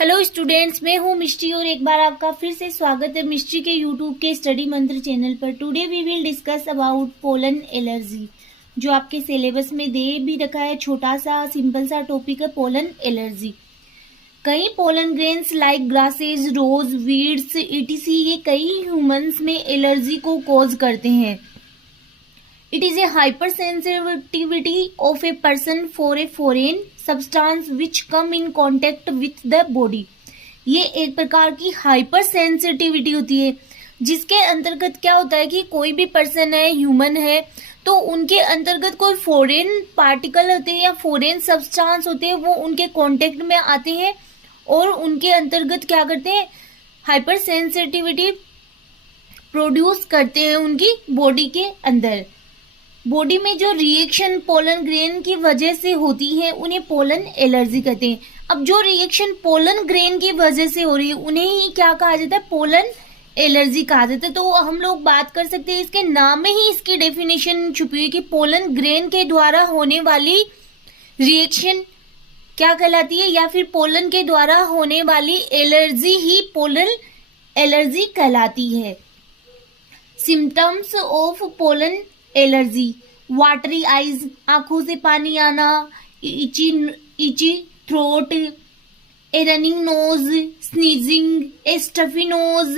Hello students, मैं हूँ मिष्टी और एक बार आपका फिर से स्वागत है मिष्टी के यूट्यूब के स्टडी मंत्र चैनल पर। Today we will discuss about pollen allergy, जो आपके सिलेबस में दे भी रखा है। छोटा सा सिंपल सा टॉपिक है पोलन एलर्जी। कई पोलन ग्रेन्स लाइक ग्रासेस, रोज, वीड्स ईटीसी ये कई ह्यूमंस में एलर्जी को कॉज करते हैं। It is a hypersensitivity of a person for a foreign substance which come in contact with the body। ये एक प्रकार की हाइपर सेंसिटिविटी होती है, जिसके अंतर्गत क्या होता है कि कोई भी पर्सन है, ह्यूमन है, तो उनके अंतर्गत कोई फॉरेन पार्टिकल होते हैं या फॉरेन सब्सटेंस होते हैं, वो उनके कांटेक्ट में आते हैं और उनके अंतर्गत क्या करते हैं, हाइपर सेंसिटिविटी प्रोड्यूस करते हैं उनकी बॉडी के अंदर। बॉडी में जो रिएक्शन पोलन ग्रेन की वजह से होती है उन्हें पोलन एलर्जी कहते हैं। अब जो रिएक्शन पोलन ग्रेन की वजह से हो रही है उन्हें ही क्या कहा जाता है, पोलन एलर्जी कहा जाता है। तो हम लोग बात कर सकते हैं, इसके नाम में ही इसकी डेफिनेशन छुपी है कि पोलन ग्रेन के द्वारा होने वाली रिएक्शन क्या कहलाती है, या फिर पोलन के द्वारा होने वाली एलर्जी ही पोलन एलर्जी कहलाती है। Symptoms of pollen allergy: watery eyes, आंखों से पानी आना, itchy throat, a running nose, sneezing, a stuffy nose,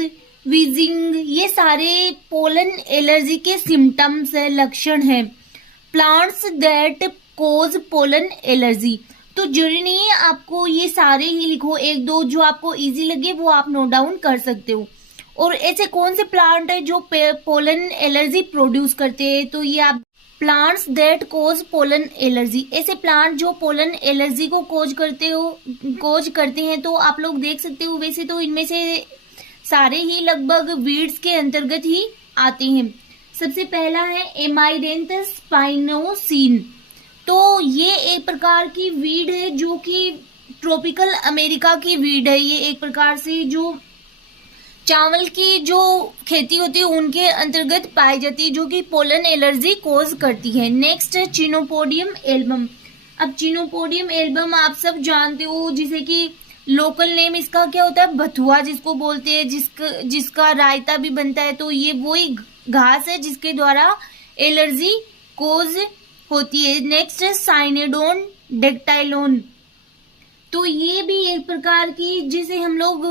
wheezing, ये सारे पोलन एलर्जी के सिम्टम्स है, लक्षण है। Plants that cause pollen allergy, तो जरूरी नहीं है आपको ये सारे ही लिखो, एक दो जो आपको इजी लगे वो आप नोट डाउन कर सकते हो। और ऐसे कौन से प्लांट है जो पोलन एलर्जी प्रोड्यूस करते हैं, तो ये आप plants that cause pollen allergy, ऐसे प्लांट जो पोलन एलर्जी को कोज करते हैं, तो आप लोग देख सकते हो। वैसे तो इनमें से सारे ही लगभग वीड्स के अंतर्गत ही आते हैं। सबसे पहला है एमाइडेंथस स्पाइनोसिन, तो ये एक प्रकार की वीड है जो कि ट्रॉपिकल अमेरिका की वीड है। ये एक प्रकार से जो चावल की जो खेती होती है उनके अंतर्गत पाई जाती है, जो कि पोलन एलर्जी कोज करती है। नेक्स्ट है चिनोपोडियम एल्बम। अब चिनोपोडियम एल्बम आप सब जानते हो, जिसे कि लोकल नेम इसका क्या होता है, बथुआ जिसको बोलते हैं, जिसका रायता भी बनता है। तो ये वही घास है जिसके द्वारा एलर्जी कोज होती है। नेक्स्ट है साइनेडोन डेक्टाइलोन, तो ये भी एक प्रकार की जिसे हम लोग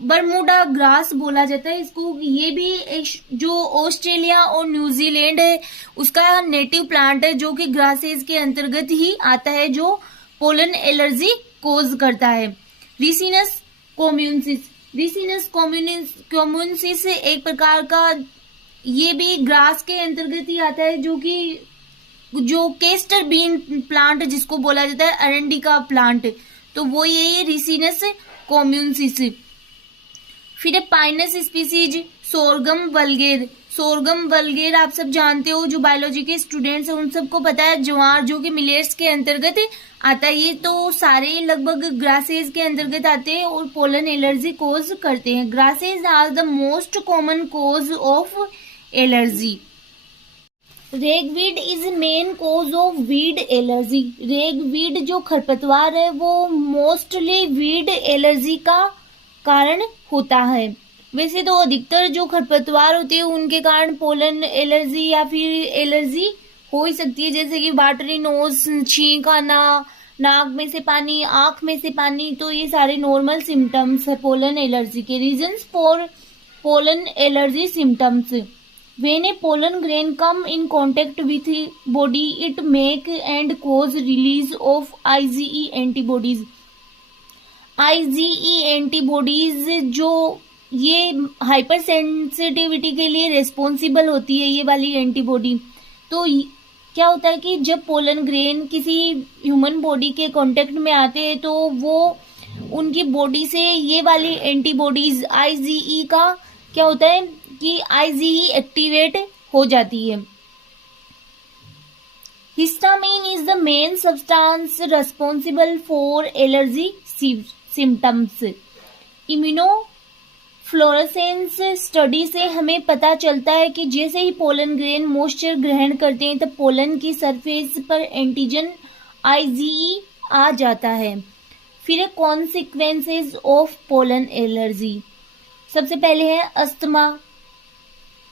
बरमूडा ग्रास बोला जाता है इसको। ये भी एक जो ऑस्ट्रेलिया और न्यूजीलैंड है उसका नेटिव प्लांट है, जो कि ग्रासेस के अंतर्गत ही आता है, जो पोलन एलर्जी कोज करता है। रिसिनस कम्युनिसिस, रिसिनस कम्युनिसिस एक प्रकार का ये भी ग्रास के अंतर्गत ही आता है, जो केस्टर बीन प्लांट जिसको बोला जाता है, अरंडी का प्लांट, तो वो ये रिसिनस कम्युनिसिस। फिर पाइनस स्पीसीज सोरगम वल्गेर। सोरगम वल्गेर आप सब जानते हो, जो बायोलॉजी के स्टूडेंट्स हैं उन सबको पता है, ज्वार जो कि मिलेट्स के अंतर्गत आता है। ये तो सारे लगभग ग्रासेस के अंतर्गत आते हैं और पोलन एलर्जी कोज करते हैं। Grasses are the most common cause of allergy. Ragweed is main cause of weed allergy. Ragweed जो खरपतवार है वो मोस्टली वीड एलर्जी का कारण होता है। वैसे तो अधिकतर जो खरपतवार होते हैं उनके कारण पोलन एलर्जी या फिर एलर्जी हो ही सकती है, जैसे कि वाटरी नोज, छींक आना, नाक में से पानी, आंख में से पानी, तो ये सारे नॉर्मल सिम्टम्स है पोलन एलर्जी के। Reasons for pollen allergy symptoms: when a pollen grain come in contact with body, it make and cause release of IgE antibodies। IgE antibodies जो ये हाइपर सेंसिटिविटी के लिए रेस्पॉन्सिबल होती है, ये वाली एंटीबॉडी। तो क्या होता है कि जब पोलन ग्रेन किसी ह्यूमन बॉडी के कांटेक्ट में आते हैं तो वो उनकी बॉडी से ये वाली एंटीबॉडीज IgE का क्या होता है कि IgE एक्टिवेट हो जाती है। Histamine is the main substance responsible for allergy symptoms. Immunofluorescence study से हमें पता चलता है कि जैसे ही पोलन ग्रेन मॉइस्चर ग्रहण करते हैं तो पोलन की सरफेस पर एंटीजन IgE आ जाता है। फिर है कॉन्सिक्वेंसेज ऑफ पोलन एलर्जी। सबसे पहले है अस्थमा,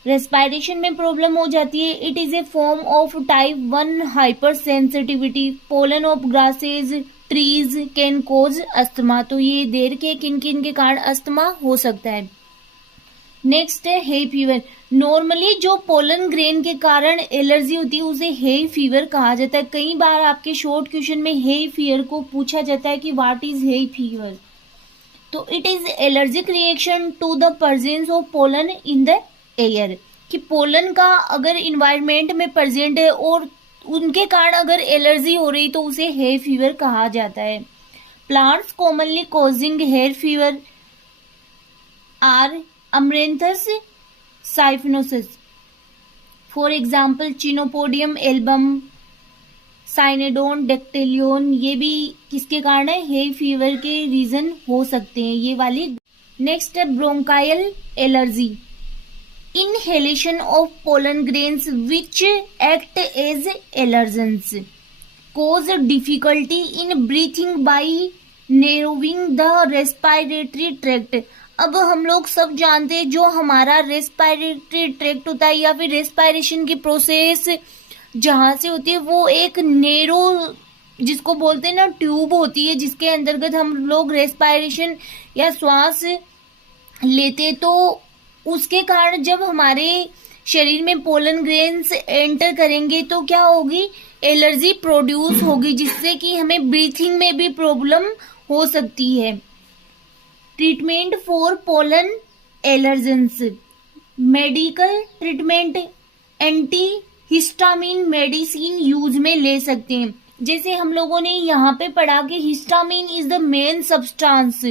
रेस्पिरेशन में प्रॉब्लम हो जाती है। It is a form of type 1 hypersensitivity. Pollen of grasses trees can cause asthma. तो ये देर के किन किन के कारण अस्थमा हो सकता है। नेक्स्ट है हे फीवर। नॉर्मली जो पोलन ग्रेन के कारण एलर्जी होती है उसे हे फीवर कहा जाता है। कई बार आपके शॉर्ट क्वेश्चन में हे फीवर को पूछा जाता है कि व्हाट इज हे फीवर। तो it is allergic reaction to the presence of pollen in the air, कि पोलन का अगर इन्वायरमेंट में प्रेजेंट है और उनके कारण अगर एलर्जी हो रही तो उसे हेयर फीवर कहा जाता है। Plants commonly causing hay fever are Amaranthus spinosus, for example Chenopodium album, Cynodon, dactylon, ये भी किसके कारण है, हेयर फीवर के रीजन हो सकते हैं ये वाली। नेक्स्ट है bronchial allergy, inhalation of pollen grains which act as allergens cause difficulty in breathing by narrowing the respiratory tract। अब हम लोग सब जानते हैं जो हमारा रेस्पिरेटरी ट्रैक्ट होता है या फिर रेस्पिरेशन की प्रोसेस जहां से होती है वो एक नेरो जिसको बोलते हैं ना ट्यूब होती है जिसके अंतर्गत हम लोग रेस्पिरेशन या श्वास लेते। तो उसके कारण जब हमारे शरीर में पोलन ग्रेन्स एंटर करेंगे तो क्या होगी, एलर्जी प्रोड्यूस होगी जिससे कि हमें ब्रीथिंग में भी प्रॉब्लम हो सकती है। Treatment for pollen allergens, medical treatment, anti histamine medicine use में ले सकते हैं। जैसे हम लोगों ने यहाँ पे पढ़ा कि histamine is the main substance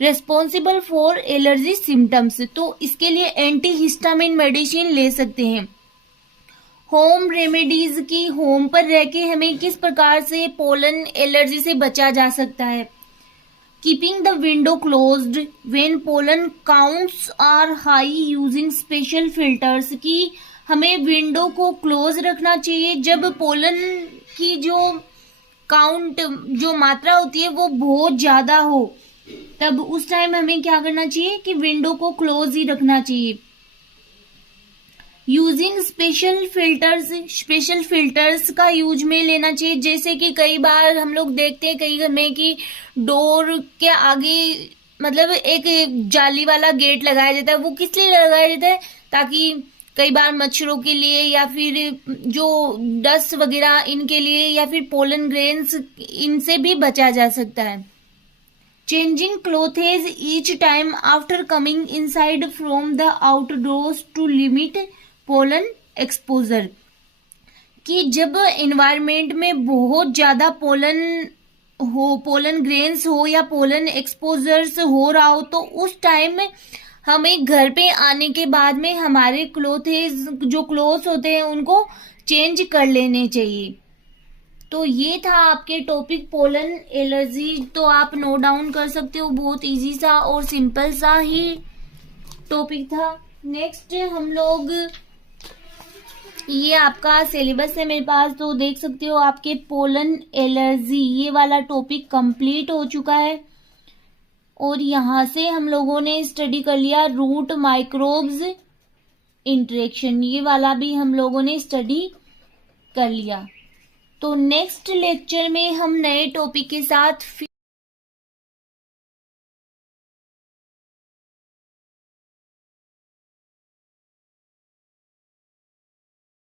responsible for allergy symptoms, तो इसके लिए एंटी हिस्टामिन मेडिसिन ले सकते हैं। होम रेमेडीज की, होम पर रह के हमें किस प्रकार से पोलन एलर्जी से बचा जा सकता है। Keeping the window closed when pollen counts are high using special filters, की हमें विंडो को क्लोज रखना चाहिए जब पोलन की जो काउंट जो मात्रा होती है वो बहुत ज्यादा हो, तब उस टाइम हमें क्या करना चाहिए कि विंडो को क्लोज ही रखना चाहिए। यूजिंग स्पेशल फिल्टर्स का यूज में लेना चाहिए। जैसे कि कई बार हम लोग देखते हैं कई घर में कि डोर के आगे मतलब एक जाली वाला गेट लगाया जाता है। वो किस लिए लगाया जाता है, ताकि कई बार मच्छरों के लिए या फिर जो डस्ट वगैरह इनके लिए या फिर पोलन ग्रेन्स इनसे भी बचा जा सकता है। Changing clothes each time after coming inside from the outdoors to limit pollen exposure, कि जब environment में बहुत ज्यादा पोलन ग्रेन्स हो या पोलन एक्सपोजर्स हो रहा हो तो उस टाइम में हमें घर पे आने के बाद में हमारे क्लोथ्स होते हैं उनको चेंज कर लेने चाहिए। तो ये था आपके टॉपिक पोलन एलर्जी, तो आप नोट डाउन कर सकते हो। बहुत इजी सा और सिंपल सा ही टॉपिक था। नेक्स्ट हम लोग, ये आपका सिलेबस है मेरे पास, तो देख सकते हो आपके पोलन एलर्जी ये वाला टॉपिक कंप्लीट हो चुका है। और यहाँ से हम लोगों ने स्टडी कर लिया रूट माइक्रोब्स इंटरेक्शन, ये वाला भी हम लोगों ने स्टडी कर लिया। तो नेक्स्ट लेक्चर में हम नए टॉपिक के साथ